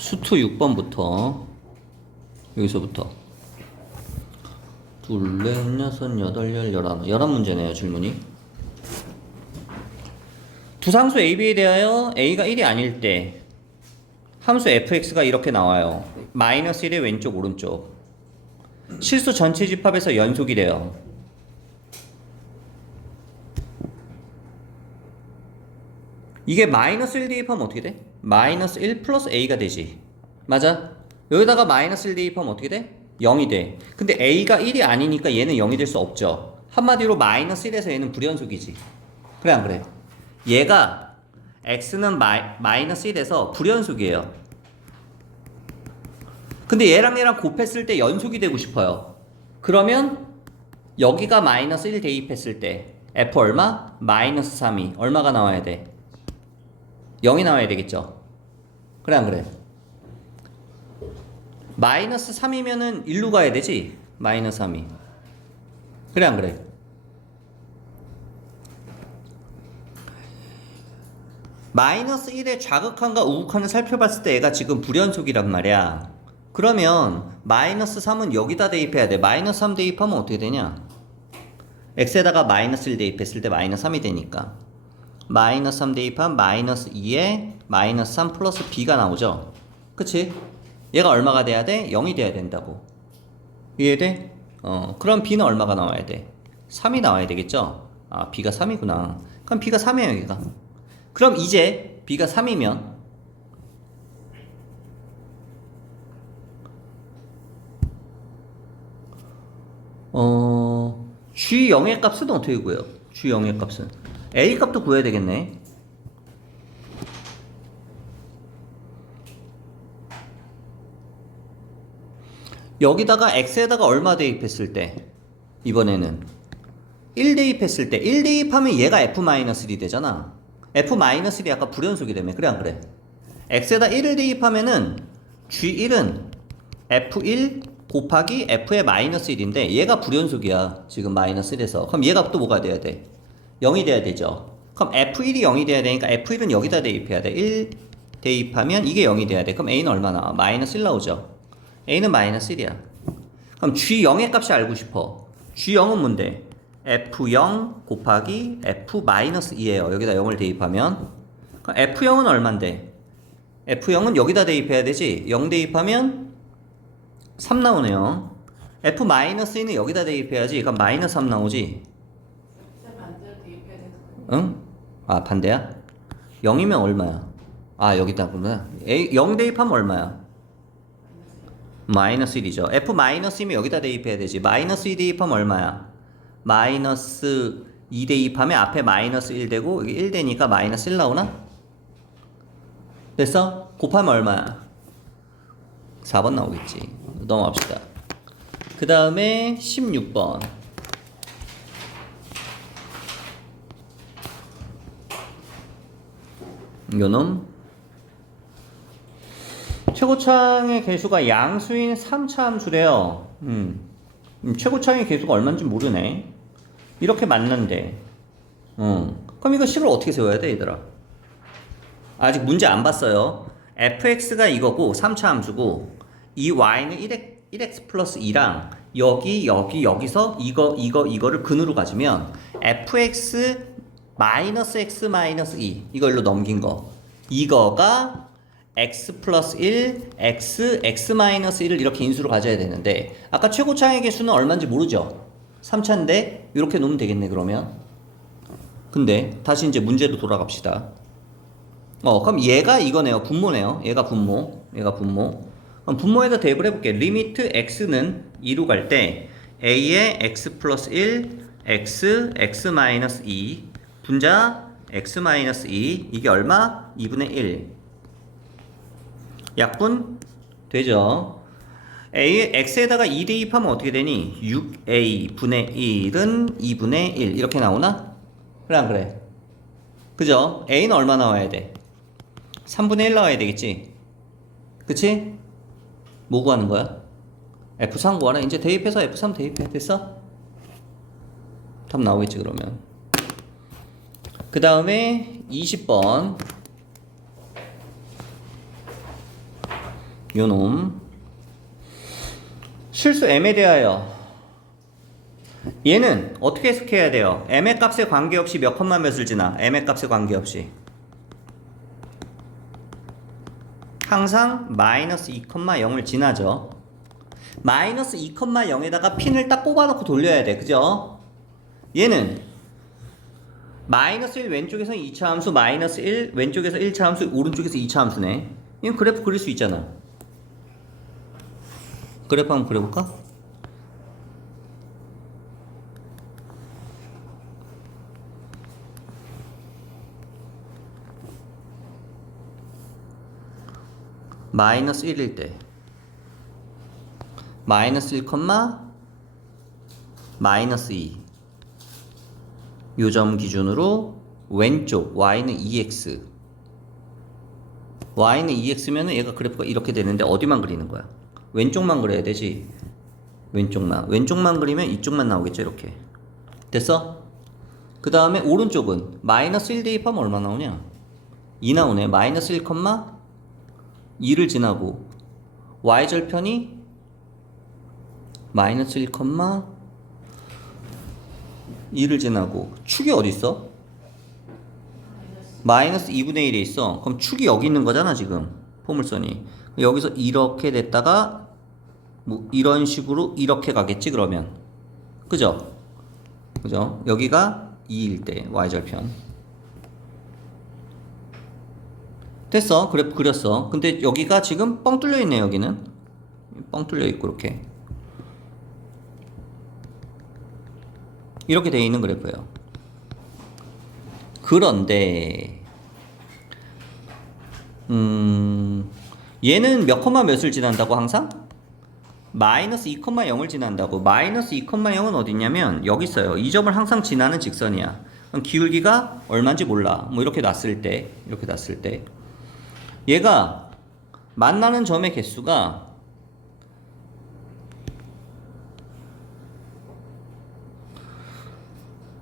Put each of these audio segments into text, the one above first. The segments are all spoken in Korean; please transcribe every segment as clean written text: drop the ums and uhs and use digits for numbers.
수투 6번부터 여기서부터 둘, 넷, 여섯, 여덟, 열, 열한 11문제네요 질문이. 두상수 AB에 대하여 A가 1이 아닐 때 함수 fx가 이렇게 나와요. 마이너스 1의 왼쪽 오른쪽 실수 전체 집합에서 연속이 돼요. 이게 마이너스 1 대입하면 어떻게 돼? 마이너스 1 플러스 A가 되지. 맞아? 여기다가 마이너스 1 대입하면 어떻게 돼? 0이 돼. 근데 A가 1이 아니니까 얘는 0이 될 수 없죠. 한마디로 마이너스 1에서 얘는 불연속이지. 그래 안 그래? 얘가 X는 마이너스 1에서 불연속이에요. 근데 얘랑 얘랑 곱했을 때 연속이 되고 싶어요. 그러면 여기가 마이너스 1 대입했을 때 F 얼마? 마이너스 3이 얼마가 나와야 돼? 0이 나와야 되겠죠. 그래 안 그래? 마이너스 3이면은 1로 가야 되지. 마이너스 3이. 그래 안 그래? 마이너스 1의 좌극한과 우극한을 살펴봤을 때 얘가 지금 불연속이란 말이야. 그러면 마이너스 3은 여기다 대입해야 돼. 마이너스 3 대입하면 어떻게 되냐? x에다가 마이너스 1 대입했을 때 마이너스 3이 되니까 마이너스 3 대입하면 마이너스 2에 마이너스 3 플러스 b가 나오죠. 그치? 얘가 얼마가 돼야 돼? 0이 돼야 된다고. 이해돼? 그럼 b는 얼마가 나와야 돼? 3이 나와야 되겠죠? 아, b가 3이구나. 그럼 b가 3이에요, 여기가. 그럼 이제 b가 3이면 G0의 값은 어떻게 구해요? G0의 값은 A 값도 구해야 되겠네. 여기다가 X에다가 얼마 대입했을 때 이번에는 1 대입했을 때 1 대입하면 얘가 F-1이 되잖아. F-1이 아까 불연속이 되면 그래 안 그래? X에다 1을 대입하면은 G1은 F1 곱하기 F의 마이너스 1인데 얘가 불연속이야. 지금 마이너스 1에서. 그럼 얘가 또 뭐가 돼야 돼? 0이 돼야 되죠. 그럼 F1이 0이 돼야 되니까 F1은 여기다 대입해야 돼. 1 대입하면 이게 0이 돼야 돼. 그럼 A는 얼마 나와? 마이너스 1 나오죠. A는 마이너스 1이야. 그럼 G0의 값이 알고 싶어. G0은 뭔데? F0 곱하기 F-2예요. 여기다 0을 대입하면. 그럼 F0은 얼만데? F0은 여기다 대입해야 되지. 0 대입하면 3 나오네요. F-는 여기다 대입해야지. 그럼 마이너스 3 나오지. 응? 아, 반대야? 0이면 얼마야? 아, 여기다 보구나. 0 대입하면 얼마야? 마이너스 1이죠. F-이면 여기다 대입해야 되지. 마이너스 2 대입하면 얼마야? 마이너스 2 대입하면 앞에 마이너스 1 되고 여기 1 되니까 마이너스 1 나오나? 됐어? 곱하면 얼마야? 4번 나오겠지. 넘어갑시다. 그 다음에 16번. 요놈. 최고창의 개수가 양수인 3차 함수래요. 최고창의 개수가 얼마인지 모르네. 이렇게 맞는데. 그럼 이거 식을 어떻게 세워야 돼, 얘들아? 아직 문제 안 봤어요. fx가 이거고 3차 함수고 이 y는 1x 플러스 2랑 여기서 이거를 근으로 가지면 fx 마이너스 x 마이너스 2 이걸로 넘긴 거 이거가 x 플러스 1 x 마이너스 1을 이렇게 인수로 가져야 되는데 아까 최고차의 개수는 얼마인지 모르죠? 3차인데 이렇게 놓으면 되겠네. 그러면 근데 다시 이제 문제로 돌아갑시다. 그럼 얘가 이거네요. 분모네요. 얘가 분모. 그럼 분모에다 대입을 해볼게. 리미트 x는 2로 갈 때 a의 x 플러스 1 x 마이너스 2 분자 x 마이너스 2 이게 얼마? 2분의 1 약분 되죠. x에다가 2 대입하면 어떻게 되니? 6a 분의 1은 2분의 1 이렇게 나오나? 그래 안 그래? 그죠? a는 얼마 나와야 돼? 3분의 1 나와야 되겠지? 그치? 뭐 구하는 거야? F3 구하라. 이제 대입해서 F3 대입해. 됐어? 답 나오겠지 그러면. 그 다음에 20번. 요놈. 실수 m에 대하여 얘는 어떻게 해석해야 돼요? m의 값에 관계없이 몇 컴마 몇을 지나? m의 값에 관계없이 항상 마이너스 2,0을 지나죠. 마이너스 2,0에다가 핀을 딱 꼽아놓고 돌려야 돼. 그죠? 얘는 마이너스 1 왼쪽에서 2차 함수, 마이너스 1 왼쪽에서 1차 함수, 오른쪽에서 2차 함수네. 이건 그래프 그릴 수 있잖아. 그래프 한번 그려볼까? 마이너스 1일 때 마이너스 1, 마이너스 2 요점 기준으로 왼쪽 y는 2x y는 2x면은 얘가 그래프가 이렇게 되는데 어디만 그리는 거야? 왼쪽만 그려야 되지. 왼쪽만 그리면 이쪽만 나오겠죠. 이렇게 됐어? 그 다음에 오른쪽은 마이너스 1 대입하면 얼마 나오냐? 2 나오네. 마이너스 1, 2를 지나고 y절편이 마이너스 1, 2를 지나고 축이 어디 있어? 마이너스 2분의 1에 있어. 그럼 축이 여기 있는 거잖아 지금 포물선이. 여기서 이렇게 됐다가 뭐 이런 식으로 이렇게 가겠지 그러면. 그죠? 여기가 2일 때 y절편. 됐어. 그래프 그렸어. 근데 여기가 지금 뻥 뚫려 있네. 여기는 뻥 뚫려 있고 이렇게 되어 있는 그래프예요. 그런데 얘는 몇 컴마 몇을 지난다고 항상? 마이너스 2,0을 지난다고. 마이너스 2,0은 어디 있냐면 여기 있어요. 이 점을 항상 지나는 직선이야. 그럼 기울기가 얼마인지 몰라. 뭐 이렇게 놨을 때 얘가 만나는 점의 개수가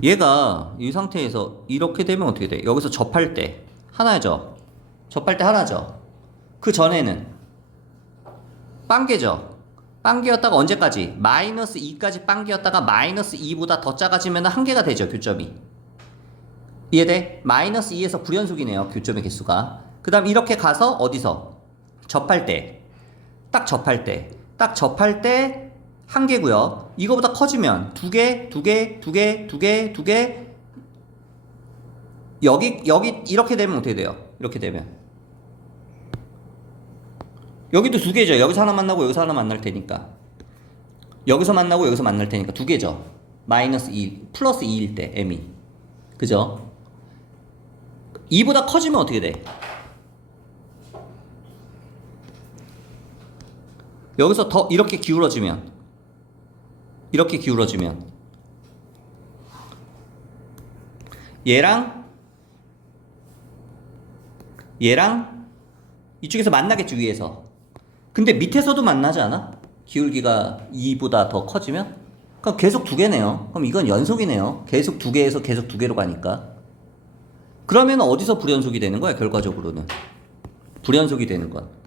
얘가 이 상태에서 이렇게 되면 어떻게 돼? 여기서 접할 때 하나죠. 그 전에는 빵개죠. 빵개였다가 언제까지? 마이너스 2까지 빵개였다가 마이너스 2보다 더 작아지면 한 개가 되죠. 교점이. 이해돼? 마이너스 2에서 불연속이네요. 교점의 개수가. 그 다음 이렇게 가서 어디서? 접할 때 한 개고요. 이거보다 커지면 두 개 여기 이렇게 되면 어떻게 돼요? 이렇게 되면 여기도 두 개죠. 여기서 하나 만나고 여기서 하나 만날 테니까 여기서 만나고 여기서 만날 테니까 두 개죠. 마이너스 2 플러스 2일 때 m이 그죠? 2보다 커지면 어떻게 돼? 여기서 더 이렇게 기울어지면 얘랑 이쪽에서 만나겠지 위에서. 근데 밑에서도 만나지 않아? 기울기가 2보다 더 커지면? 그럼 계속 두 개네요. 그럼 이건 연속이네요. 계속 두 개에서 계속 두 개로 가니까. 그러면 어디서 불연속이 되는 거야? 결과적으로는 불연속이 되는 건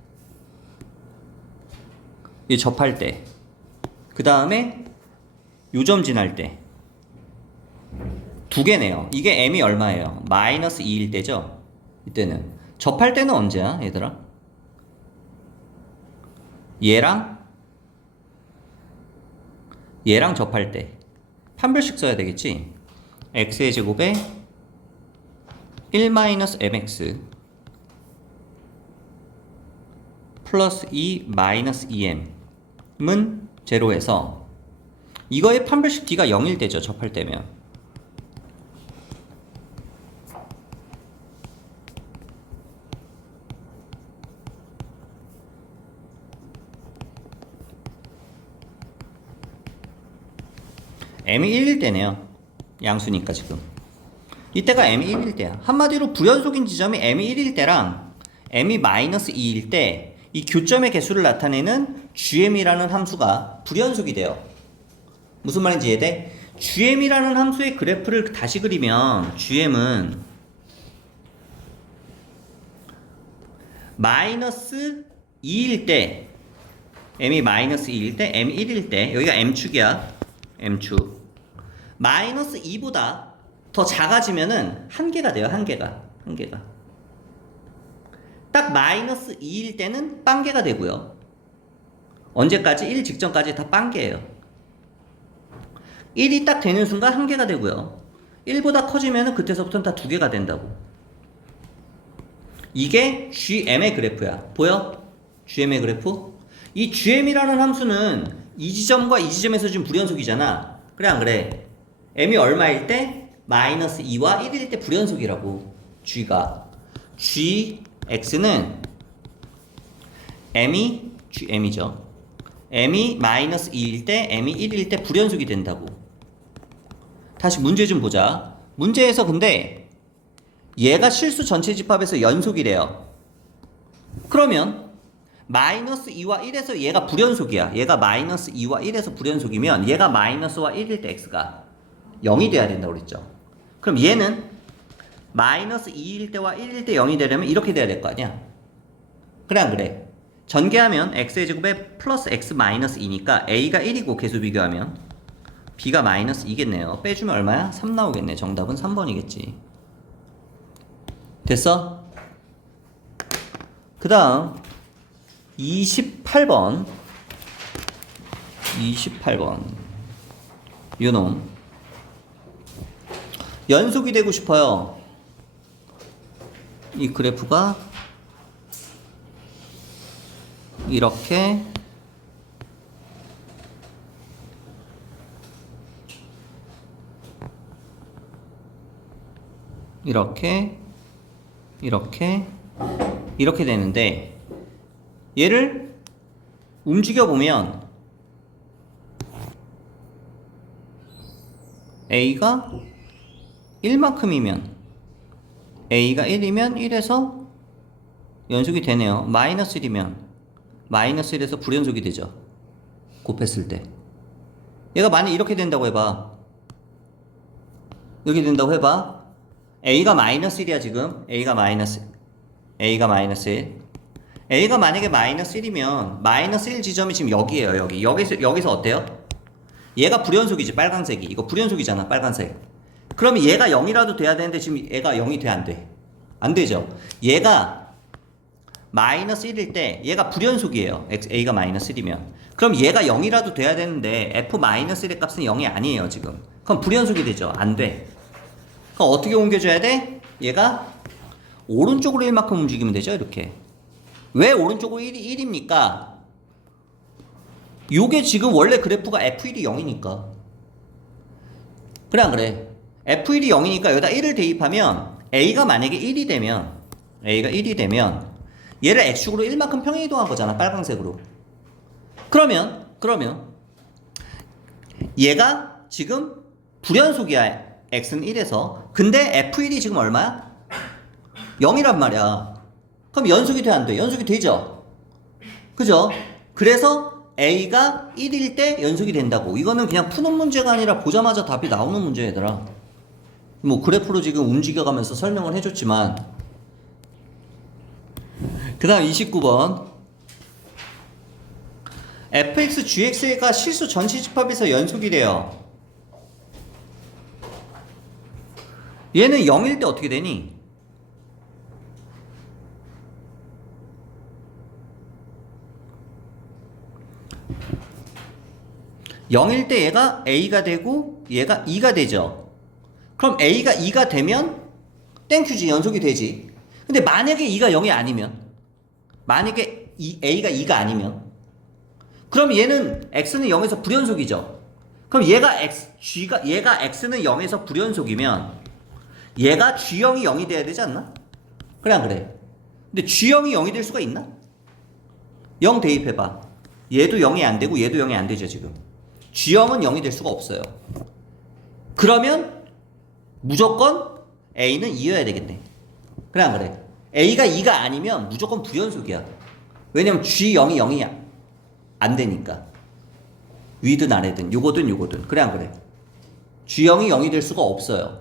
이 접할 때, 그 다음에 요점 지날 때 두 개네요. 이게 m이 얼마예요? 마이너스 2일 때죠. 이때는 접할 때는 언제야 얘들아? 얘랑 접할 때 판별식 써야 되겠지. x의 제곱에 1-mx 플러스 2 마이너스 2m은 제로에서 이거의 판별식 d가 0일 때죠. 접할 때면 m이 1일 때네요. 양수니까 지금 이때가 m이 1일 때야. 한마디로 불연속인 지점이 m이 1일 때랑 m이 마이너스 2일 때 이 교점의 개수를 나타내는 gm이라는 함수가 불연속이 돼요. 무슨 말인지 이해돼? gm이라는 함수의 그래프를 다시 그리면 gm은 마이너스 2일 때 m이 마이너스 2일 때 m이 1일 때 여기가 m축이야. m축. 마이너스 2보다 더 작아지면은 한개가 돼요. 한개가. 딱 마이너스 2일 때는 빵개가 되고요. 언제까지? 1 직전까지 다 빵개예요. 1이 딱 되는 순간 한개가 되고요. 1보다 커지면은 그때서부터는 다 2개가 된다고. 이게 GM의 그래프야. 보여? GM의 그래프? 이 GM이라는 함수는 이 지점과 이 지점에서 지금 불연속이잖아. 그래 안 그래? m이 얼마일 때? 마이너스 2와 1일 때 불연속이라고. G가. GX는 m이 GM이죠. m이 마이너스 2일 때 m이 1일 때 불연속이 된다고. 다시 문제 좀 보자. 문제에서 근데 얘가 실수 전체 집합에서 연속이래요. 그러면 마이너스 2와 1에서 얘가 불연속이야. 얘가 마이너스 2와 1에서 불연속이면 얘가 마이너스와 1일 때 x가 0이 돼야 된다고 그랬죠. 그럼 얘는 마이너스 2일 때와 1일 때 0이 되려면 이렇게 돼야 될 거 아니야. 그래 안 그래? 전개하면 x의 제곱에 플러스 x 마이너스 2니까 a가 1이고 계수 비교하면 b가 마이너스 2겠네요. 빼주면 얼마야? 3 나오겠네. 정답은 3번이겠지. 됐어? 그 다음 28번 요놈 연속이 되고 싶어요. 이 그래프가 이렇게 이렇게 되는데 얘를 움직여 보면 a가 1만큼이면 a가 1이면 1에서 연속이 되네요. 마이너스 1이면 마이너스 1에서 불연속이 되죠. 곱했을 때 얘가 만약 이렇게 된다고 해봐. 이렇게 된다고 해봐. a가 마이너스 1이야 지금. a가 마이너스 1. a가 만약에 마이너스 1이면 마이너스 1 지점이 지금 여기에요. 여기서 어때요? 얘가 불연속이지. 빨간색이 이거 불연속이잖아. 빨간색. 그러면 얘가 0이라도 돼야 되는데 지금 얘가 0이 돼 안 돼? 안 되죠. 얘가 마이너스 1일 때 얘가 불연속이에요. a가 마이너스 1이면 그럼 얘가 0이라도 돼야 되는데 f 마이너스 1의 값은 0이 아니에요 지금. 그럼 불연속이 되죠. 안 돼. 그럼 어떻게 옮겨줘야 돼? 얘가 오른쪽으로 1만큼 움직이면 되죠. 이렇게. 왜 오른쪽으로 1입니까? 요게 지금 원래 그래프가 F1이 0이니까. 그래 안 그래? F1이 0이니까 여기다 1을 대입하면 A가 만약에 1이 되면 얘를 X축으로 1만큼 평행 이동한 거잖아. 빨간색으로. 그러면 얘가 지금 불연속이야. X는 1에서. 근데 F1이 지금 얼마야? 0이란 말이야. 그럼 연속이 돼 안 돼? 연속이 되죠? 그죠? 그래서 A가 1일 때 연속이 된다고. 이거는 그냥 푸는 문제가 아니라 보자마자 답이 나오는 문제 얘들아. 뭐 그래프로 지금 움직여가면서 설명을 해줬지만. 그 다음 29번 fx, gx가 실수 전체 집합에서 연속이 돼요. 얘는 0일 때 어떻게 되니? (0일) 때 얘가 a가 되고 얘가 2가 되죠. 그럼 a가 2가 되면 땡큐지. 연속이 되지. 근데 만약에 2가 0이 아니면, 만약에 a가 2가 아니면, 그럼 얘는 x는 0에서 불연속이죠. 그럼 얘가 x는 0에서 불연속이면 얘가 g0이 0이 돼야 되지 않나? 그래 안 그래? 근데 g0이 0이 될 수가 있나? 0 대입해봐. 얘도 0이 안 되고 얘도 0이 안 되죠 지금. g0은 0이 될 수가 없어요. 그러면 무조건 a는 2여야 되겠네. 그래 안 그래? a가 2가 아니면 무조건 불연속이야. 왜냐면 g0이 0이 안 되니까. 위든 아래든 요거든 그래 안 그래? g0이 0이 될 수가 없어요.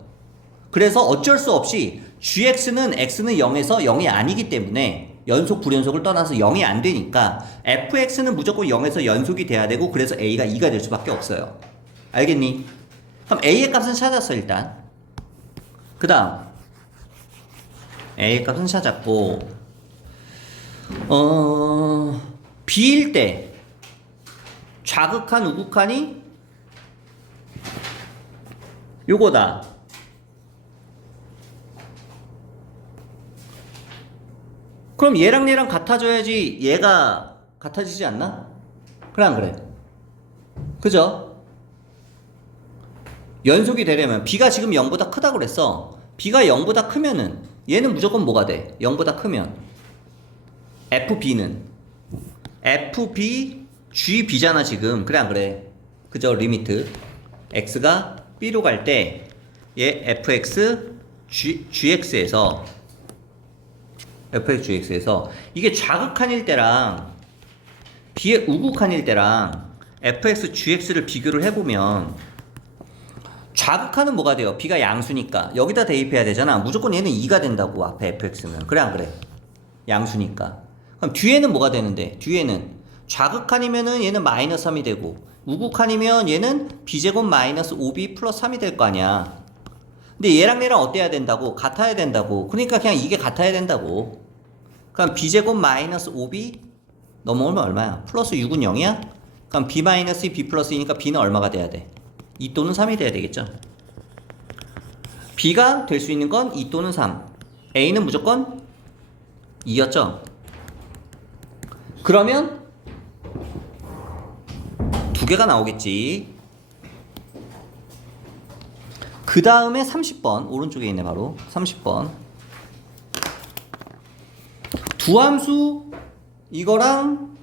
그래서 어쩔 수 없이 gx는 x는 0에서 0이 아니기 때문에 연속 불연속을 떠나서 0이 안 되니까 fx는 무조건 0에서 연속이 돼야 되고 그래서 a가 2가 될 수밖에 없어요. 알겠니? 그럼 a의 값은 찾았어 일단. 그 다음 a의 값은 찾았고 b일 때 좌극한 우극한이 요거다. 그럼 얘랑 얘랑 같아져야지 얘가 같아지지 않나? 그래 안 그래? 그죠? 연속이 되려면 b가 지금 0보다 크다고 그랬어. b가 0보다 크면은 얘는 무조건 뭐가 돼? 0보다 크면 fb는 fb gb잖아 지금. 그래 안 그래? 그죠? 리미트 x가 b로 갈 때 얘 fx gx에서 fx gx에서 이게 좌극한일 때랑 b의 우극한일 때랑 fx gx를 비교를 해보면 좌극한은 뭐가 돼요? b가 양수니까 여기다 대입해야 되잖아. 무조건 얘는 2가 된다고 앞에 fx는. 그래 안 그래? 양수니까. 그럼 뒤에는 뭐가 되는데? 뒤에는 좌극한이면은 얘는 마이너스 3이 되고 우극한이면 얘는 b제곱 마이너스 5b 플러스 3이 될 거 아니야. 근데 얘랑 얘랑 어때야 된다고? 같아야 된다고. 그러니까 그냥 이게 같아야 된다고. 그럼 b제곱 마이너스 5b 넘어오면 얼마야? 플러스 6은 0이야? 그럼 b 마이너스 b 플러스 2니까 b는 얼마가 돼야 돼? 2 또는 3이 돼야 되겠죠. b가 될 수 있는 건 2 또는 3. a는 무조건 2였죠. 그러면 두 개가 나오겠지. 그 다음에 30번 오른쪽에 있네. 바로 30번 두 함수 이거랑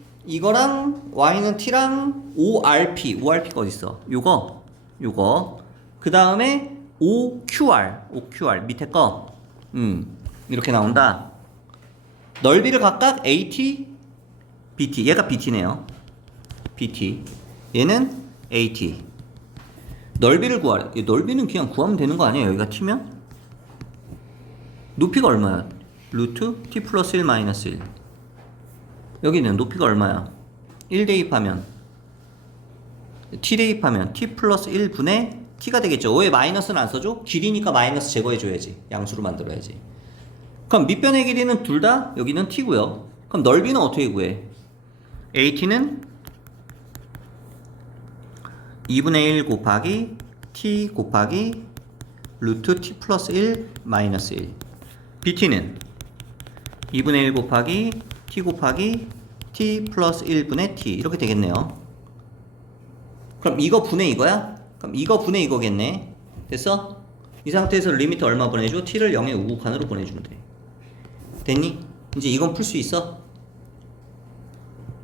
y는 t랑 ORP가 어딨어? 요거 그 다음에 OQR 밑에 거 이렇게 나온다. 넓이를 각각 AT, BT. 얘가 BT네요. BT. 얘는 AT. 넓이를 구하래. 넓이는 그냥 구하면 되는 거 아니에요? 여기가 T면? 높이가 얼마야? 루트 T 플러스 1 마이너스 1. 여기는 높이가 얼마야? 1 대입하면 T 대입하면 T 플러스 1분의 T가 되겠죠. 왜 마이너스는 안 써줘? 길이니까 마이너스 제거해줘야지. 양수로 만들어야지. 그럼 밑변의 길이는 둘 다 여기는 T고요. 그럼 넓이는 어떻게 구해? AT는 2분의 1 곱하기 T 곱하기 루트 T 플러스 1 마이너스 1. BT는 2분의 1 곱하기 T 곱하기 T 플러스 1분의 T. 이렇게 되겠네요. 그럼 이거 분의 이거야? 그럼 이거 분의 이거겠네. 됐어? 이 상태에서 리미트 얼마 보내줘? T를 0의 우극한으로 보내주면 돼. 됐니? 이제 이건 풀 수 있어?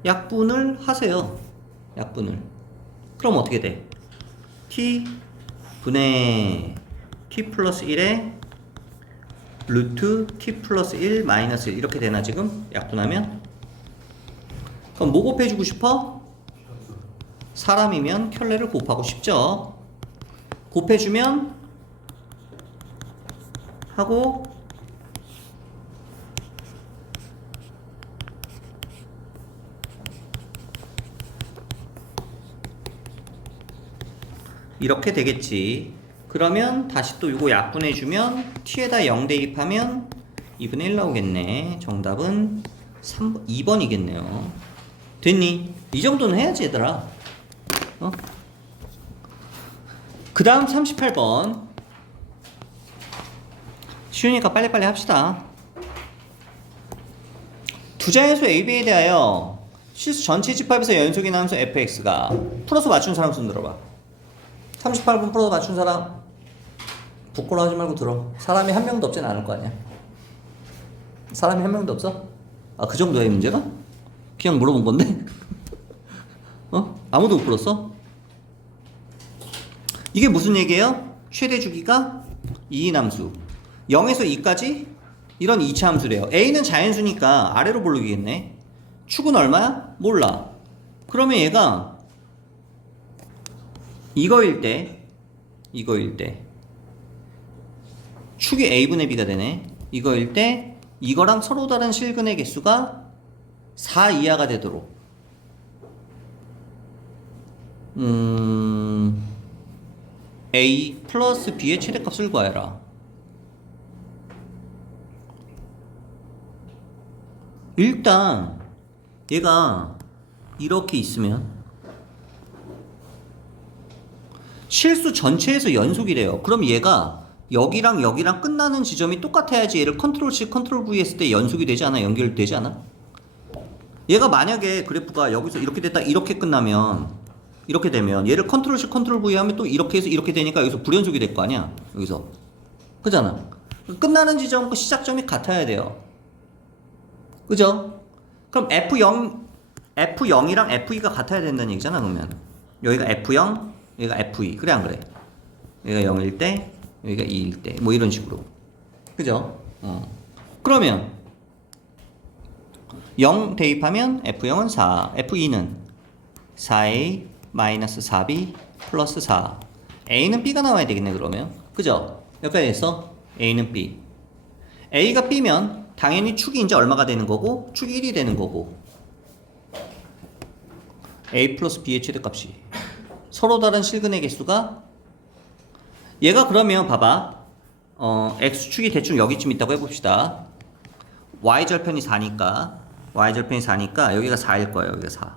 약분을 하세요. 약분을. 그럼 어떻게 돼? T 분의 T 플러스 1에 루트 T 플러스 1 마이너스 1 이렇게 되나 지금? 약분하면? 그럼 뭐 곱해주고 싶어? 사람이면 켤레를 곱하고 싶죠. 곱해주면 하고 이렇게 되겠지. 그러면 다시 또 이거 약분해주면 t에다 0 대입하면 2분의 1 나오겠네. 정답은 2번이겠네요. 됐니? 이 정도는 해야지 얘들아. 그 다음 38번 쉬우니까 빨리빨리 합시다. 두 자연수 AB에 대하여 실수 전체 집합에서 연속이 나면서 fx가 풀어서 맞춘 사람 손 들어봐. 38번 풀어서 맞춘 사람 부끄러워하지 말고 들어. 사람이 한 명도 없진 않을 거 아니야. 사람이 한 명도 없어? 아, 그 정도야 이 문제가? 그냥 물어본 건데? 아무도 못 풀었어? 이게 무슨 얘기예요? 최대 주기가 2인 함수 0에서 2까지 이런 2차 함수래요. A는 자연수니까 아래로 볼록이겠네. 축은 얼마야? 몰라. 그러면 얘가 이거일 때 축이 a분의 b가 되네. 이거일 때 이거랑 서로 다른 실근의 개수가 4 이하가 되도록 a 플러스 b의 최대값을 구하여라. 일단 얘가 이렇게 있으면 실수 전체에서 연속이래요. 그럼 얘가 여기랑 여기랑 끝나는 지점이 똑같아야지 얘를 컨트롤 C 컨트롤 V 했을 때 연속이 되지 않아? 연결되지 않아? 얘가 만약에 그래프가 여기서 이렇게 됐다 이렇게 끝나면 이렇게 되면 얘를 컨트롤 C 컨트롤 V 하면 또 이렇게 해서 이렇게 되니까 여기서 불연속이 될 거 아니야? 여기서 그잖아. 끝나는 지점과 시작점이 같아야 돼요. 그죠? 그럼 F0이랑 F2가 같아야 된다는 얘기잖아. 그러면 여기가 F0 여기가 F2 그래 안 그래? 여기가 0일 때 여기가 2일 때 뭐 이런 식으로 그죠? 그러면 0 대입하면 F0은 4 F2는 4A 마이너스 4B 플러스 4 A는 B가 나와야 되겠네. 그러면 그죠? 여기까지 됐어? A는 B A가 B면 당연히 축이 이제 얼마가 되는 거고 축이 1이 되는 거고 A 플러스 B의 최대값이 서로 다른 실근의 개수가 얘가 그러면 봐봐 X축이 대충 여기쯤 있다고 해봅시다. Y절편이 4니까 여기가 4일 거예요. 여기가 4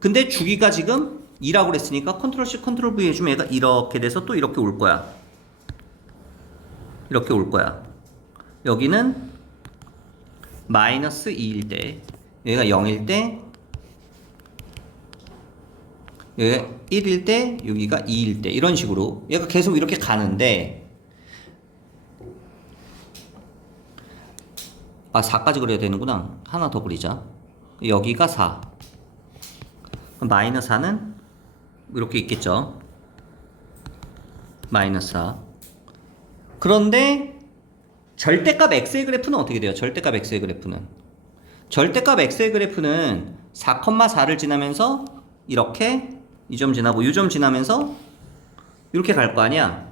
근데 주기가 지금 2라고 그랬으니까 컨트롤 C 컨트롤 V 해주면 얘가 이렇게 돼서 또 이렇게 올 거야. 이렇게 올 거야. 여기는 마이너스 2일 때 여기가 0일 때 여기가 1일 때 여기가 2일 때 이런 식으로 얘가 계속 이렇게 가는데 4까지 그려야 되는구나. 하나 더 그리자. 여기가 4 마이너스 4는 이렇게 있겠죠. 마이너스 4 그런데 절대값 x의 그래프는 어떻게 돼요? 절대값 x의 그래프는 4,4를 지나면서 이렇게 이 점 지나고 이 점 지나면서 이렇게 갈 거 아니야?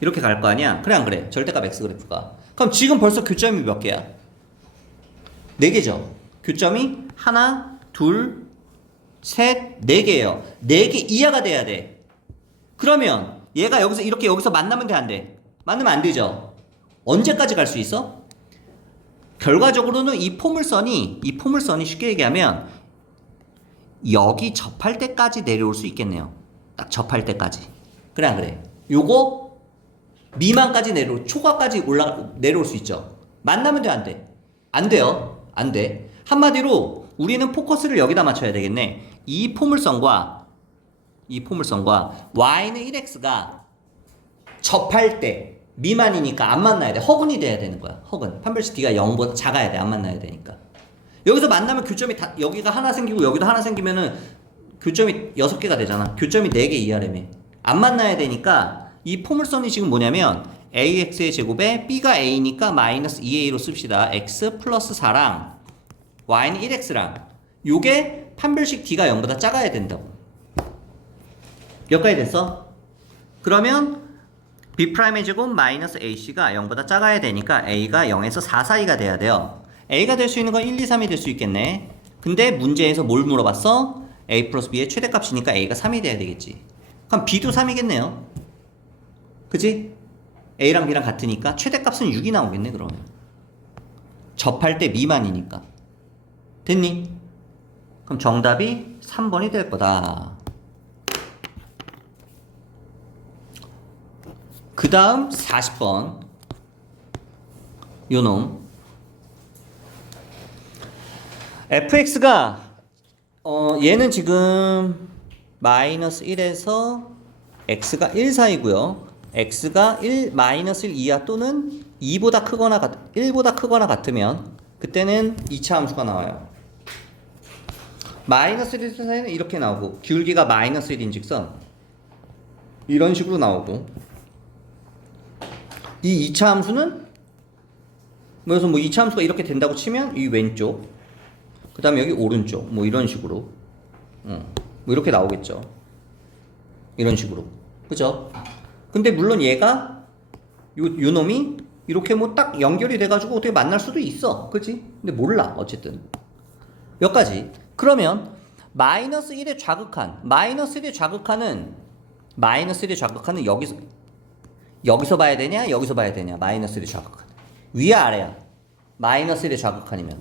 이렇게 갈 거 아니야? 그래 안 그래? 절대값 x 그래프가 그럼 지금 벌써 교점이 몇 개야? 4개죠? 교점이 하나, 둘, 셋, 4개예요. 4개 이하가 돼야 돼. 그러면 얘가 여기서 만나면 돼, 안 돼? 만나면 안 되죠? 언제까지 갈 수 있어? 결과적으로는 이 포물선이 쉽게 얘기하면 여기 접할 때까지 내려올 수 있겠네요. 딱 접할 때까지. 그래 안 그래? 요거 미만까지 초과까지 내려올 수 있죠. 만나면 돼, 안 돼? 안 돼요. 안 돼. 한마디로 우리는 포커스를 여기다 맞춰야 되겠네. 이 포물선과 y는 1x가 접할 때 미만이니까 안 만나야 돼. 허근이 돼야 되는 거야. 허근. 판별식 D가 0보다 작아야 돼. 안 만나야 되니까. 여기서 만나면 교점이 여기가 하나 생기고 여기도 하나 생기면은 교점이 6개가 되잖아. 교점이 4개 이하라며. 안 만나야 되니까 이 포물선이 지금 뭐냐면 ax의 제곱에 b가 a니까 마이너스 2a로 씁시다. x 플러스 4랑 y는 1x랑 요게 판별식 D가 0보다 작아야 된다고. 여기까지 됐어? 그러면 B'의 제곱 마이너스 AC가 0보다 작아야 되니까 A가 0에서 4 사이가 돼야 돼요. A가 될 수 있는 건 1, 2, 3이 될 수 있겠네. 근데 문제에서 뭘 물어봤어? A 플러스 B의 최대값이니까 A가 3이 돼야 되겠지. 그럼 B도 3이겠네요. 그치? A랑 B랑 같으니까 최대값은 6이 나오겠네 그러면. 접할 때 미만이니까. 됐니? 그럼 정답이 3번이 될 거다. 그 다음 40번 요놈 fx가 얘는 지금 마이너스 1에서 x가 1 사이고요. x가 1 마이너스 1 이하 또는 2보다 크거나 1보다 크거나 같으면 그때는 2차 함수가 나와요. 마이너스 1 사이는 이렇게 나오고 기울기가 마이너스 1인 즉선 이런 식으로 나오고 이 2차 함수는 그래서 뭐 2차 함수가 이렇게 된다고 치면 이 왼쪽 그 다음에 여기 오른쪽 뭐 이런 식으로 뭐 이렇게 나오겠죠. 이런 식으로 그죠? 근데 물론 얘가 요 놈이 이렇게 뭐 딱 연결이 돼가지고 어떻게 만날 수도 있어. 그치? 근데 몰라. 어쨌든. 여기까지. 그러면 마이너스 1의 좌극한. 마이너스 1의 좌극한은 여기서 봐야 되냐? 여기서 봐야 되냐? 마이너스 1의 좌극한. 위야 아래야? 마이너스 1의 좌극한이면.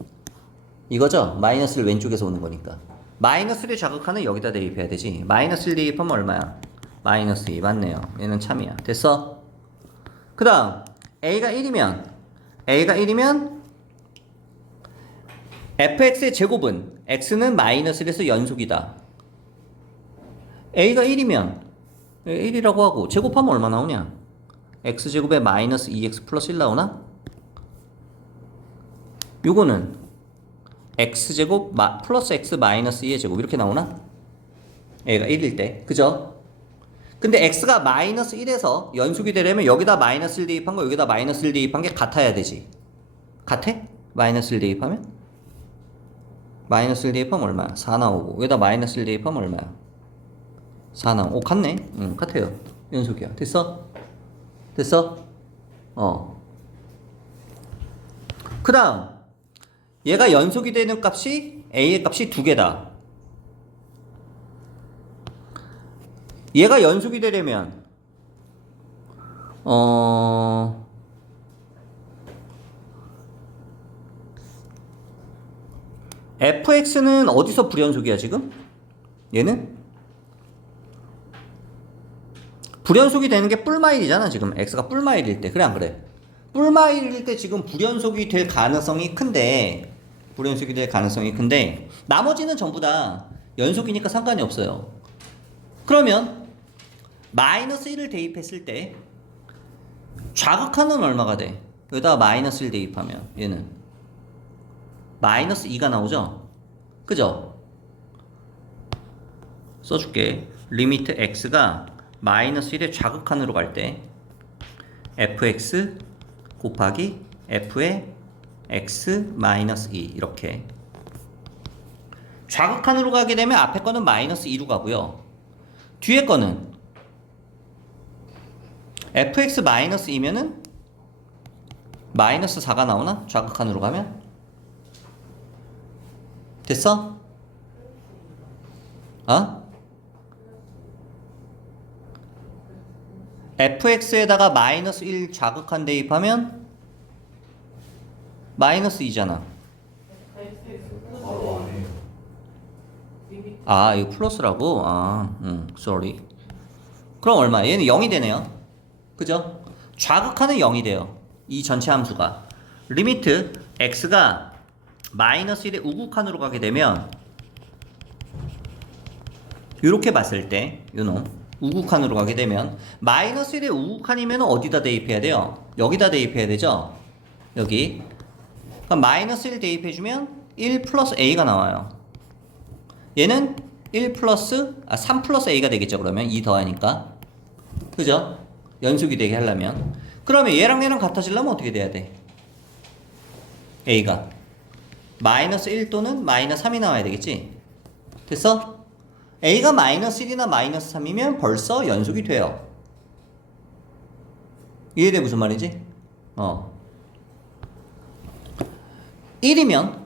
이거죠? 마이너스 1 왼쪽에서 오는 거니까. 마이너스 1의 좌극한은 여기다 대입해야 되지. 마이너스 1 대입하면 얼마야? 마이너스 2 맞네요. 얘는 참이야. 됐어? 그 다음 A가 1이면 fx의 제곱은 x는 마이너스 1에서 연속이다. A가 1이면 1이라고 하고 제곱하면 얼마 나오냐? x제곱에 마이너스 2x 플러스 1 나오나? 요거는 x제곱 플러스 x 마이너스 2의 제곱 이렇게 나오나? A가 1일 때 그죠? 근데 x가 마이너스 1에서 연속이 되려면 여기다 마이너스 1 대입한 거 여기다 마이너스 1 대입한 게 같아야 되지. 같아? 마이너스 1 대입하면? 마이너스 1 대입하면 얼마야? 4 나오고 여기다 마이너스 1 대입하면 얼마야? 4 나오고 같네? 응 같아요. 연속이야. 됐어? 그 다음 얘가 연속이 되는 값이 A의 값이 2개다. 얘가 연속이 되려면 fx는 어디서 불연속이야 지금? 얘는? 불연속이 되는 게 뿔마일이잖아 지금. x가 뿔마일일 때. 그래 안 그래? 뿔마일일 때 지금 불연속이 될 가능성이 큰데 나머지는 전부 다 연속이니까 상관이 없어요. 그러면 마이너스 1을 대입했을 때 좌극한은 얼마가 돼? 여기다가 마이너스 1 대입하면 얘는 마이너스 2가 나오죠? 그죠? 써줄게. 리미트 x가 마이너스 1의 좌극한으로 갈 때 fx 곱하기 f의 x 마이너스 2 이렇게 좌극한으로 가게 되면 앞에 거는 마이너스 2로 가고요. 뒤에 거는 fx 마이너스 2면은 마이너스 4가 나오나? 좌극한으로 가면? 됐어? fx에다가 마이너스 1 좌극한 대입하면 마이너스 2잖아. 아 이거 플러스라고? sorry. 그럼 얼마야? 얘는 0이 되네요. 그죠? 좌극한은 0이 돼요. 이 전체 함수가. 리미트 x가 마이너스 1의 우극한으로 가게 되면 이렇게 봤을 때 요놈 우극한으로 가게 되면 마이너스 1의 우극한이면 어디다 대입해야 돼요? 여기다 대입해야 되죠? 여기. 그럼 마이너스 1 대입해주면 1 플러스 a가 나와요. 얘는 3 플러스 a가 되겠죠. 그러면 2 더하니까. 그죠? 연속이 되게 하려면. 그러면 얘랑 같아지려면 어떻게 돼야 돼? a가 마이너스 1 또는 마이너스 3이 나와야 되겠지? 됐어? a가 마이너스 1이나 마이너스 3이면 벌써 연속이 돼요. 이해돼? 무슨 말이지? 1이면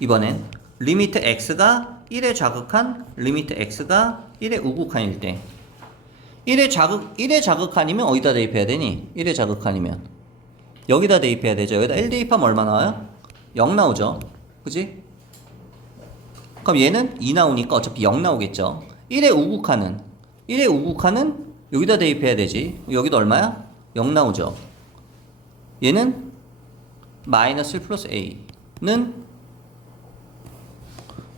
이번엔 리미트 x가 1의 좌극한 리미트 x가 1의 우극한일 때 1의 좌극한이면 어디다 대입해야 되니? 1의 좌극한이면 여기다 대입해야 되죠. 여기다 1 대입하면 얼마 나와요? 0 나오죠. 그지? 그럼 얘는 2 나오니까 어차피 0 나오겠죠. 1의 우극한은 여기다 대입해야 되지. 여기도 얼마야? 0 나오죠. 얘는 마이너스 1 플러스 a는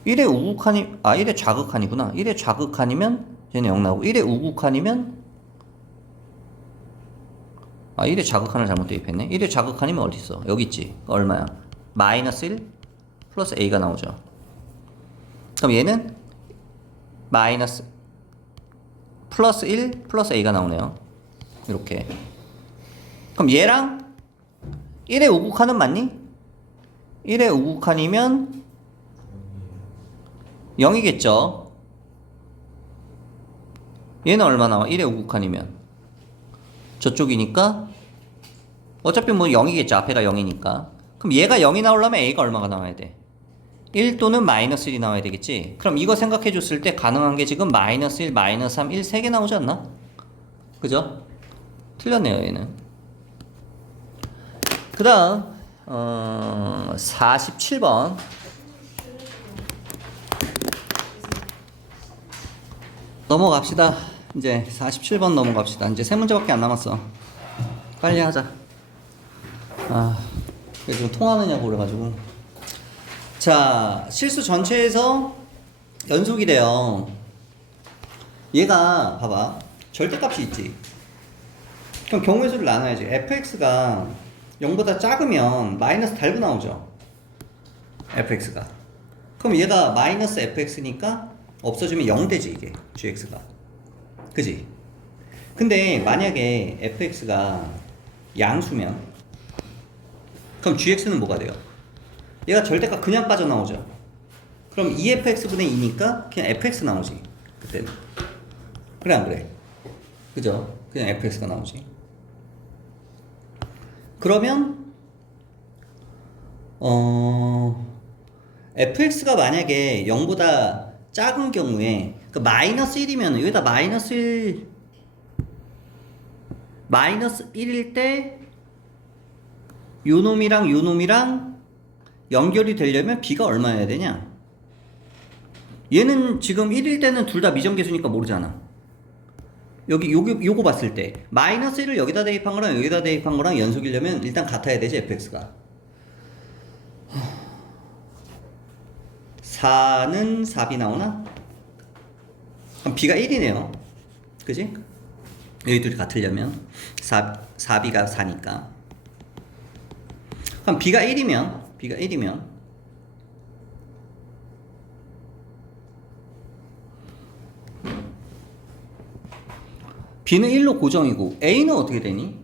1의 좌극한이구나. 1의 좌극한이면 얘는 0 나오고 1의 우극한이면 1의 좌극한을 잘못 대입했네. 1의 좌극한이면 어디 있어? 여기 있지. 얼마야? 마이너스 1 플러스 a가 나오죠. 그럼 얘는 마이너스 플러스 1 플러스 a가 나오네요. 이렇게. 그럼 얘랑 1의 우극한은 맞니? 1의 우극한이면 0이겠죠. 얘는 얼마 나와? 1의 우극한이면 저쪽이니까 어차피 뭐 0이겠죠. 앞에가 0이니까. 그럼 얘가 0이 나오려면 a가 얼마가 나와야 돼? 1 또는 마이너스 1이 나와야 되겠지. 그럼 이거 생각해 줬을 때 가능한 게 지금 마이너스 1, 마이너스 3, 1, 3개 나오지 않나? 그죠? 틀렸네요, 얘는. 그 다음 47번 넘어갑시다. 이제 47번 넘어갑시다. 이제 세 문제밖에 안 남았어. 빨리 하자. 지금 통하느냐고 그래가지고. 자, 실수 전체에서 연속이 돼요. 얘가 봐봐, 절대값이 있지. 그럼 경우의 수를 나눠야지. fx가 0보다 작으면 마이너스 달고 나오죠, fx가. 그럼 얘가 마이너스 fx니까 없어지면 0 되지, 이게 gx가. 그지? 근데 만약에 fx가 양수면 그럼 gx는 뭐가 돼요? 얘가 절대값 그냥 빠져나오죠. 그럼 2fx분의 2니까 그냥 fx 나오지, 그때는. 그래 안 그래? 그죠? 그냥 fx가 나오지. 그러면 fx가 만약에 0보다 작은 경우에 그 마이너스 1이면 여기다 마이너스 1일 때 요놈이랑 요놈이랑 연결이 되려면 b가 얼마여야 되냐? 얘는 지금 1일 때는 둘 다 미정계수니까 모르잖아. 요거 봤을 때 마이너스 1을 여기다 대입한 거랑 여기다 대입한 거랑 연속이려면 일단 같아야 되지, fx가. 4는 4b 나오나? 그럼 b가 1이네요. 그지? 여기 둘이 같으려면 4b가 4니까. 그럼 b가 1이면 b는 1로 고정이고 a는 어떻게 되니?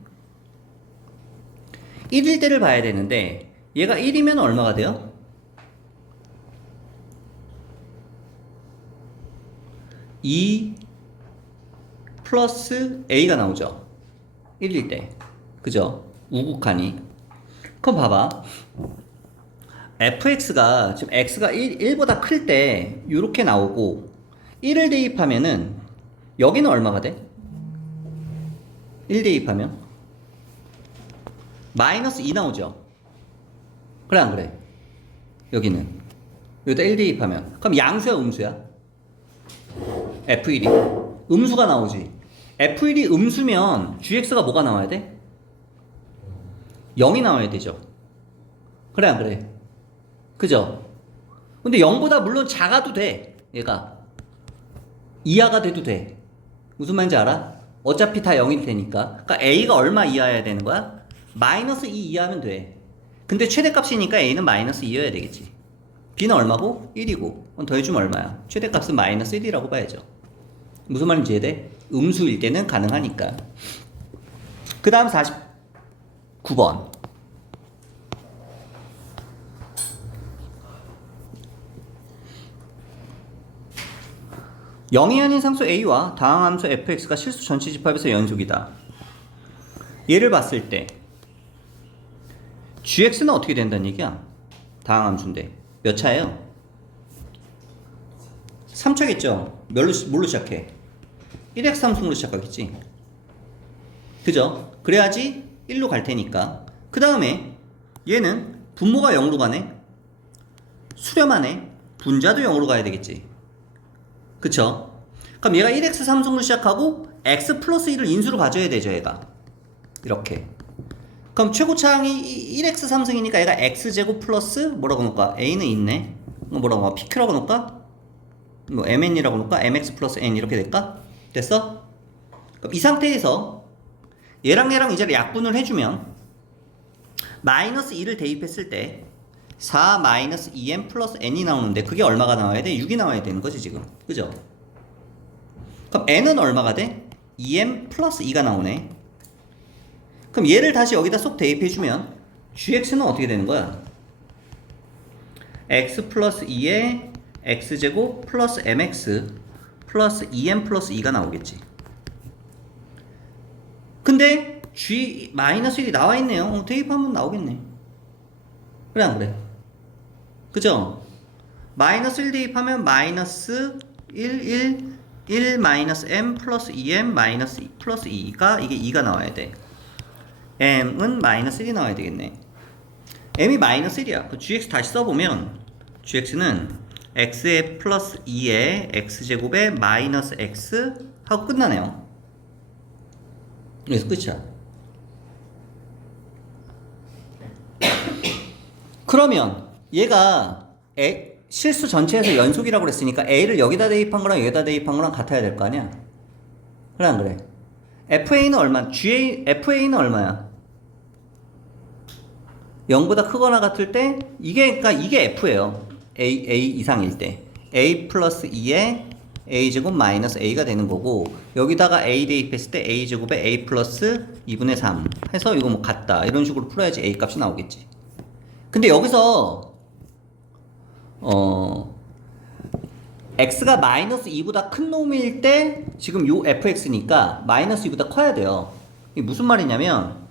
1일 때를 봐야 되는데 얘가 1이면 얼마가 돼요? 2 플러스 a가 나오죠, 1일 때. 그죠? 우극하니. 그럼 봐봐, fx가 지금 x가 1보다 클 때 이렇게 나오고 1을 대입하면은 여기는 얼마가 돼? 1 대입하면 마이너스 2 나오죠. 그래 안 그래? 여기는 여기다 1 대입하면 그럼 양수야 음수야? f1이 음수가 나오지. f1이 음수면 gx가 뭐가 나와야 돼? 0이 나와야 되죠. 그래 안 그래? 그죠? 근데 0보다 물론 작아도 돼. 얘가 이하가 돼도 돼. 무슨 말인지 알아? 어차피 다 0일 테니까. 그러니까 a가 얼마 이하여야 되는 거야? 마이너스 2 이하면 돼. 근데 최대값이니까 a는 마이너스 2여야 되겠지. b는 얼마고? 1이고. 그럼 더해주면 얼마야? 최대값은 마이너스 1이라고 봐야죠. 무슨 말인지 이해돼? 음수일 때는 가능하니까. 그 다음 49번. 영이 아닌 상수 a와 다항함수 fx가 실수 전체 집합에서 연속이다. 얘를 봤을 때 gx는 어떻게 된다는 얘기야? 다항함수인데 몇 차예요? 3차겠죠? 뭘로 시작해? 1x 함수로 시작하겠지. 그죠? 그래야지 1로 갈 테니까. 그 다음에 얘는 분모가 0으로 가네, 수렴하네, 분자도 0으로 가야 되겠지. 그쵸? 그럼 얘가 1x 삼성으로 시작하고 x 플러스 1을 인수로 가져야 되죠, 얘가. 이렇게. 그럼 최고차항이 1x 삼성이니까 얘가 x제곱 플러스 뭐라고 놓을까? a는 있네. 뭐라고 놓을까? pq라고 놓을까? 뭐 mn이라고 놓을까? mx 플러스 n 이렇게 될까? 됐어? 그럼 이 상태에서 얘랑 얘랑 이제 약분을 해주면 마이너스 2를 대입했을 때 4 마이너스 2m 플러스 n이 나오는데 그게 얼마가 나와야 돼? 6이 나와야 되는 거지 지금. 그죠? 그럼 n은 얼마가 돼? 2m 플러스 2가 나오네. 그럼 얘를 다시 여기다 쏙 대입해주면 gx는 어떻게 되는 거야? x 플러스 2에 x제곱 플러스 mx 플러스 2m 플러스 2가 나오겠지. 근데 근데 G-1이 나와 있네요. 대입하면 나오겠네. 그래 안 그래? 그죠? 마이너스 1 대입하면 마이너스 1 마이너스 m 플러스 2m 마이너스 2 플러스 2가 이게 2가 나와야 돼. m은 마이너스 1이 나와야 되겠네. m이 마이너스 1이야. 그 gx 다시 써보면 gx는 x에 플러스 2에 x제곱에 마이너스 x 하고 끝나네요. 그래서 끝이야. 그러면 얘가 실수 전체에서 연속이라고 그랬으니까 a를 여기다 대입한 거랑 여기다 대입한 거랑 같아야 될 거 아니야? 그래 안 그래? fa는 얼마? fa는 얼마야? 0보다 크거나 같을 때 그러니까 이게 f예요. a 이상일 때 a 플러스 2에 a제곱 마이너스 a가 되는 거고, 여기다가 a 대입했을 때 a제곱에 a 플러스 2분의 3 해서 이거 뭐 같다 이런 식으로 풀어야지 a 값이 나오겠지. 근데 여기서 x가 마이너스 2보다 큰 놈일 때 지금 요 fx니까 마이너스 2보다 커야 돼요. 이게 무슨 말이냐면,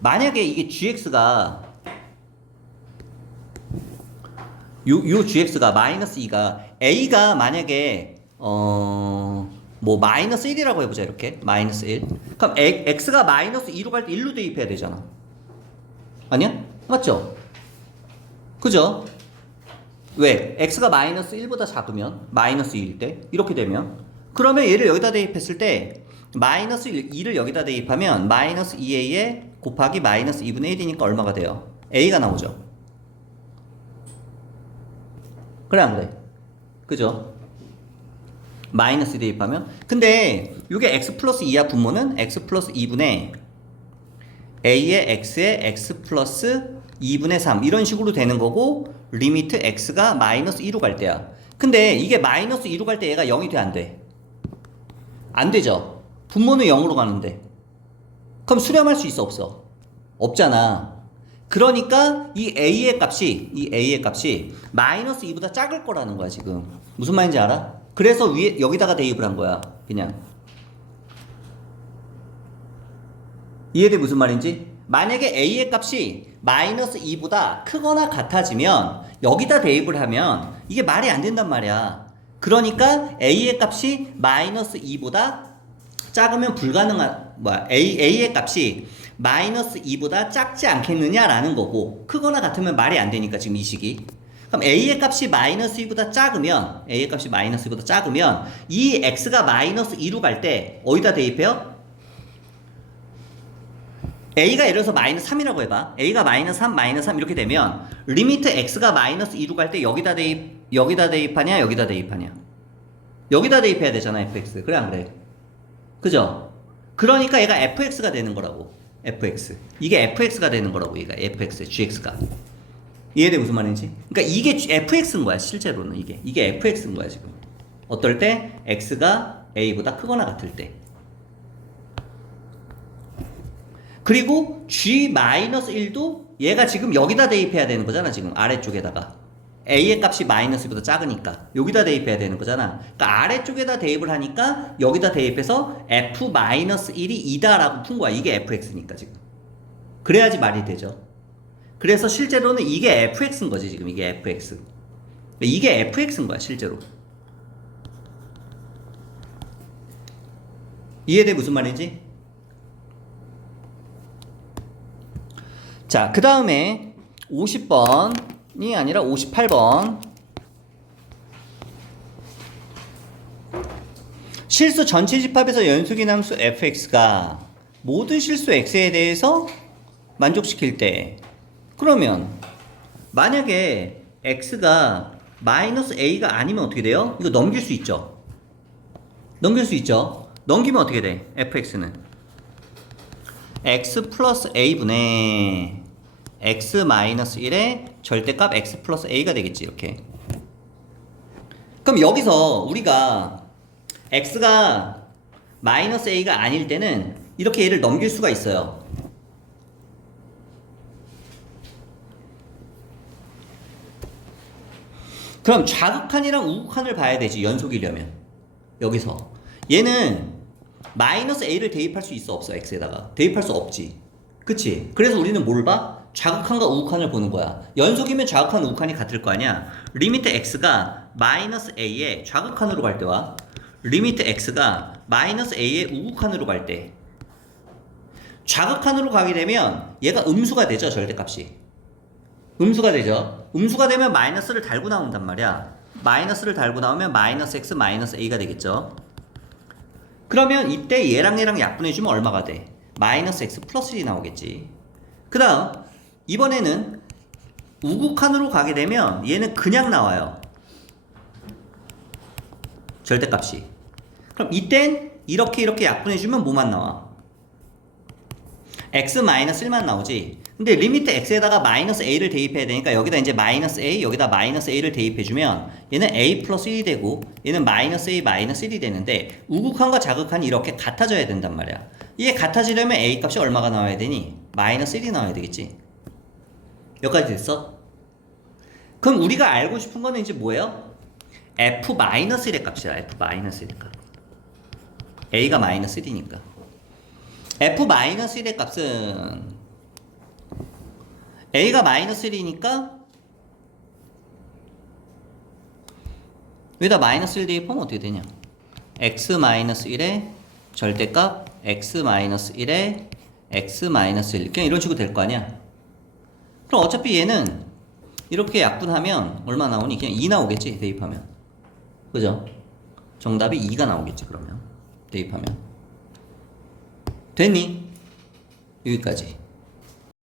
만약에 이게 gx가 요 gx가 마이너스 2가 a가 만약에 뭐 마이너스 1이라고 해보자. 이렇게 마이너스 1 그럼 x가 마이너스 2로 갈 때 1로 대입해야 되잖아. 아니야? 맞죠? 그죠? 왜? x가 마이너스 1보다 작으면 마이너스 2일 때 이렇게 되면, 그러면 얘를 여기다 대입했을 때 마이너스 2를 여기다 대입하면 마이너스 2a에 곱하기 마이너스 2분의 1이니까 얼마가 돼요? a가 나오죠. 그래 안 그래? 그죠? 마이너스 대입하면. 근데 이게 x 플러스 2야. 분모는 x 플러스 2분의 a의 x에 x 플러스 2분의 3 이런 식으로 되는 거고, 리미트 x가 마이너스 2로 갈 때야. 근데 이게 마이너스 2로 갈 때 얘가 0이 돼 안 돼? 안 되죠. 분모는 0으로 가는데. 그럼 수렴할 수 있어 없어? 없잖아. 그러니까 이 a의 값이 마이너스 2보다 작을 거라는 거야 지금. 무슨 말인지 알아? 그래서 위에 여기다가 대입을 한 거야. 그냥. 이해돼 무슨 말인지? 만약에 a의 값이 마이너스 2보다 크거나 같아지면 여기다 대입을 하면 이게 말이 안 된단 말이야. 그러니까 a의 값이 마이너스 2보다 작으면 a의 값이 마이너스 2보다 작지 않겠느냐라는 거고, 크거나 같으면 말이 안 되니까 지금 이 식이. 그럼 a의 값이 마이너스 2보다 작으면 이 x가 마이너스 2로 갈 때 어디다 대입해요? a가 예를 들어서 마이너스 3이라고 해봐. a가 마이너스 3 이렇게 되면 리미트 x가 마이너스 2로 갈 때 여기다 대입하냐 여기다 대입하냐? 여기다 대입해야 되잖아 fx. 그래 안 그래? 그죠? 그러니까 얘가 fx가 되는 거라고. fx. 이게 fx가 되는 거라고. 얘가 fx, gx가. 이해돼 무슨 말인지? 그러니까 이게 fx인 거야 실제로는. 이게 fx인 거야 지금. 어떨 때? x가 a보다 크거나 같을 때. 그리고 g-1도 얘가 지금 여기다 대입해야 되는 거잖아 지금 아래쪽에다가. a의 값이 마이너스 2보다 작으니까 여기다 대입해야 되는 거잖아. 그러니까 아래쪽에다 대입을 하니까 여기다 대입해서 f-1이 2다라고 푼 거야. 이게 fx니까 지금. 그래야지 말이 되죠. 그래서 실제로는 이게 fx인 거지 지금. 이게 fx. 이게 fx인 거야 실제로. 이해돼 무슨 말인지? 자, 그 다음에 50번이 아니라 58번. 실수 전체 집합에서 연속인 함수 fx가 모든 실수 x에 대해서 만족시킬 때, 그러면 만약에 x가 마이너스 a가 아니면 어떻게 돼요? 이거 넘길 수 있죠? 넘기면 어떻게 돼? fx는 x 플러스 a분의 x 마이너스 1의 절대값 x 플러스 a가 되겠지. 이렇게. 그럼 여기서 우리가 x가 마이너스 a가 아닐 때는 이렇게 얘를 넘길 수가 있어요. 그럼 좌극한이랑 우극한을 봐야 되지 연속이려면. 여기서 얘는 마이너스 a를 대입할 수 있어 없어? x에다가 대입할 수 없지. 그치? 그래서 우리는 뭘 봐? 좌극한과 우극한을 보는 거야. 연속이면 좌극한 우극한이 같을 거 아니야. 리미트 x가 마이너스 a의 좌극한으로 갈 때와 리미트 x가 마이너스 a의 우극한으로 갈 때 좌극한으로 가게 되면 얘가 음수가 되죠. 절대값이 음수가 되죠. 음수가 되면 마이너스를 달고 나온단 말이야. 마이너스를 달고 나오면 마이너스 x 마이너스 a가 되겠죠. 그러면 이때 얘랑 얘랑 약분해주면 얼마가 돼? 마이너스 x 플러스 1이 나오겠지. 그 다음 이번에는 우극한으로 가게 되면 얘는 그냥 나와요. 절대값이. 그럼 이땐 이렇게 약분해주면 뭐만 나와? x 마이너스 1만 나오지. 근데 리미트 x에다가 마이너스 a를 대입해야 되니까 여기다 이제 마이너스 a, 여기다 마이너스 a를 대입해주면 얘는 a 플러스 1이 되고 얘는 마이너스 a 마이너스 1이 되는데 우극한과 자극한이 이렇게 같아져야 된단 말이야. 이게 같아지려면 a 값이 얼마가 나와야 되니? 마이너스 1이 나와야 되겠지. 여기까지 됐어? 그럼 우리가 알고 싶은 거는 이제 뭐예요? f 마이너스 1의 값이야. f 마이너스 1의 값. a가 마이너스 1이니까. f 마이너스 1의 값은 a가 마이너스 1이니까 여기다 마이너스 1 대입하면 어떻게 되냐? x 마이너스 1의 절대값 x 마이너스 1의 x 마이너스 1 그냥 이런 식으로 될 거 아니야? 그럼 어차피 얘는 이렇게 약분하면 얼마 나오니? 그냥 2 나오겠지 대입하면. 그죠? 정답이 2가 나오겠지 그러면 대입하면. 됐니? 여기까지.